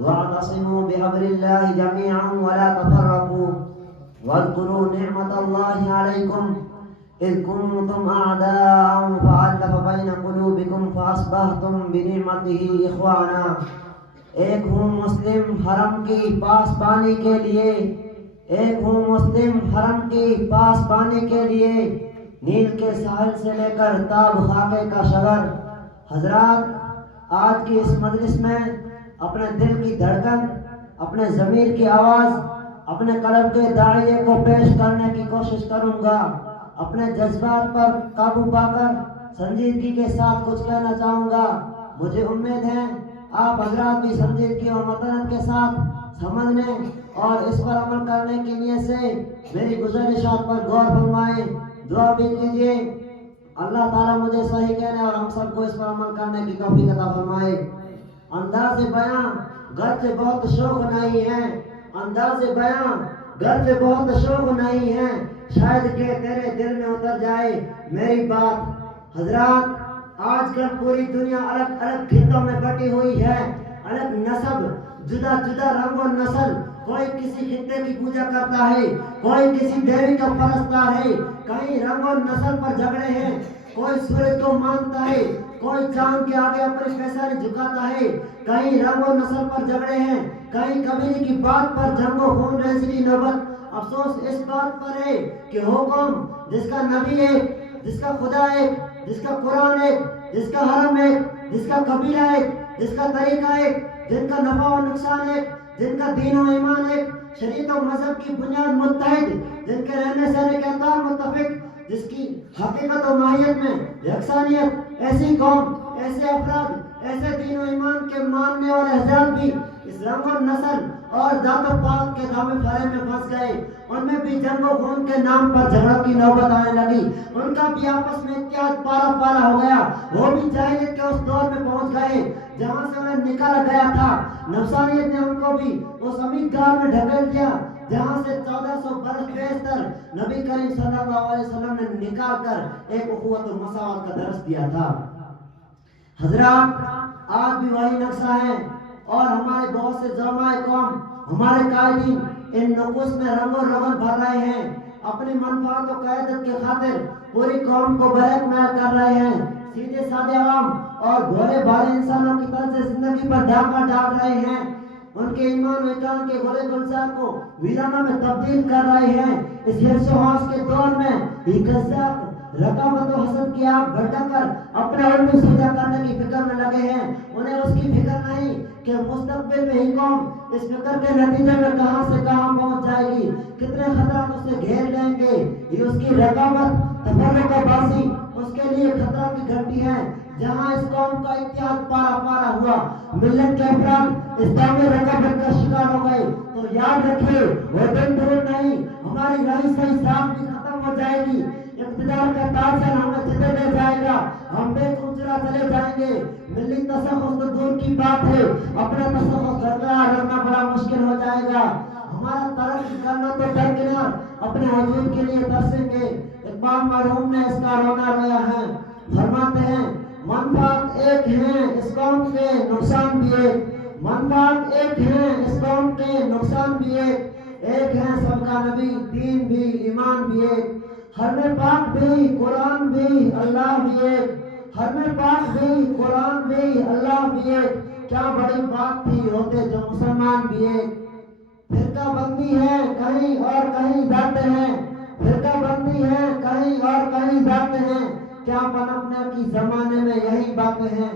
واعتصموا بحبل الله جميعا ولا تفرقوا واذكروا نعمة الله عليكم إذ كنتم أعداء فألف بين قلوبكم فأصبحتم بنعمته إخوانا. ایک ہوں مسلم حرم کی پاسبانی کے لیے، ایک ہوں مسلم حرم کی پاسبانی کے لیے، نیل کے ساحل سے لے کر تاب خاکے کا شغر. حضرات، آج کی اس مجلس میں اپنے دل کی دھڑکن، اپنے ضمیر کی آواز، اپنے قلب کے داعیے کو پیش کرنے کی کوشش کروں گا. اپنے جذبات پر قابو پا کر سنجیدگی کے ساتھ کچھ کہنا چاہوں گا. مجھے امید ہے آپ حضرات بھی سنجیدگی اور متانت کے ساتھ سمجھنے اور اس پر عمل کرنے کی نیت سے میری گزارشات پر غور فرمائیں. دعا بھی کیجیے اللہ تعالیٰ مجھے صحیح کہنے اور ہم سب کو اس پر عمل کرنے کی توفیق عطا فرمائے. انداز بیاں گرچہ بہت شوق نہیں ہے، انداز بیاں گرچہ بہت شوق نہیں ہے، شاید کہ تیرے دل میں اتر جائے میری بات. حضرات، آج کل پوری دنیا الگ الگ خطوں میں بٹی ہوئی ہے، الگ نسب، جدا جدا رنگ و نسل. کوئی کسی خطے کی پوجا کرتا ہے، کوئی کسی دیوی کا پرستار ہے. کہیں رنگ و نسل پر جھگڑے ہیں، کوئی سورج کو مانتا ہے، کوئی چاند کے آگے اپنی پیشانی جھکاتا ہے. کہیں رنگ و نسل پر جھگڑے ہیں، کہیں قبیلے کی بات پر جنگ و خون ریزی کی نوبت. افسوس اس بات پر ہے کہ حکم جس کا نبی ایک، جس کا خدا ایک، جس کا قرآن ایک، جس کا حرم ایک، جس کا قبیلہ ایک، جس کا طریقہ ایک، جن کا نفع و نقصان ایک، جن کا دین و ایمان ایک، شریعت و مذہب کی بنیاد متحد، جن کے رہنے سہنے کے اقدار متفق، جس کی حقیقت و ماہیت میں یکسانیت. ایسی قوم، ایسے افراد، ایسے دین و ایمان کے ماننے والے حضرات بھی اس رنگ و نسل اور ذات و پات کے دامن پھرے میں پھنس گئے. ان میں بھی جنگ و خون کے نام پر جھگڑوں کی نوبت آنے لگی. ان کا بھی آپس میں اتحاد پارا پارا ہو گیا. وہ بھی جاہلیت کے اس دور میں پہنچ گئے جہاں سے انہیں نکالا گیا تھا. نفسانیت نے ان کو بھی اس امید گار میں ڈھکیل دیا جہاں سے 1400 برس بیشتر نبی کریم صلی اللہ علیہ وسلم نے نکال کر ایک اخوت و مساوات کا درس دیا تھا. حضرات، آج بھی وہی نقشہ ہے اور ہمارے بہت سے زعمائے قوم، ہمارے قائدین ان نقوش میں رنگ و رغن بھر رہے ہیں. اپنی منفعت و قیادت کی خاطر پوری قوم کو بلیک میل کر رہے ہیں. سیدھے سادے عوام اور بھولے بھالے انسانوں کی طرز زندگی پر ڈاکہ ڈال رہے ہیں. ان کے ایمان و اطاعت کے گلے گلزار کو ویرانوں میں تبدیل کر رہے ہیں. اس حرص و حوص کے دور میں یہ قذاب رقابت و حسد کی آگ بھڑکا کر اپنے علم سیدھا کرنے کی فکر میں لگے ہیں. انہیں اس کی فکر نہیں کہ مستقبل میں ہی قوم اس فکر کے نتیجے میں کہاں سے کہاں پہنچ جائے گی، کتنے خطرات اسے گھیر لیں گے. یہ اس کی رقابت، تفرق و بازی اس کے لیے خطرہ کی گھنٹی ہے. جہاں اس قوم کا اتحاد پارا پارا ہوا، ملت کے افراد اس دامِ رقابت کا شکار ہو گئے، تو یاد رکھیے وہ دن دور نہیں، ہماری رہی سہی ساتھ بھی ختم ہو جائے گی. اقتدار کا تاجر ہمیں جتے لے جائے گا، ہم بے خوبصورا چلے جائیں گے. ملی تسخص تو دور کی بات ہے، اپنا تسخص برقرار رکھنا بڑا مشکل ہو جائے گا. ہمارا ترقی کرنا تو درکنار، اپنے وجود کے لیے ترسیں گے. اقبال مرحوم نے اس کا رونا رویا ہے. فرماتے ہیں منفعت ایک ہیں اس قوم کے نقصان بھی ایک، منفعت ایک ہیں اس قوم کے نقصان بھی ایک. ایک ہے سب کا نبی، دین بھی، ایمان بھی ایک. حرم پاک بھی، قرآن بھی، اللہ بھی ایک. حرم پاک بھی، قرآن بھی، اللہ بھی ایک. کیا بڑی بات تھی ہوتے جو مسلمان بھی ایک. فرقہ بندی ہے کہیں اور کہیں ذاتیں ہیں، فرقہ بندی ہے کہیں اور کہیں ذاتیں ہیں. کیا پنپنے کی زمانے میں یہی باتیں ہیں.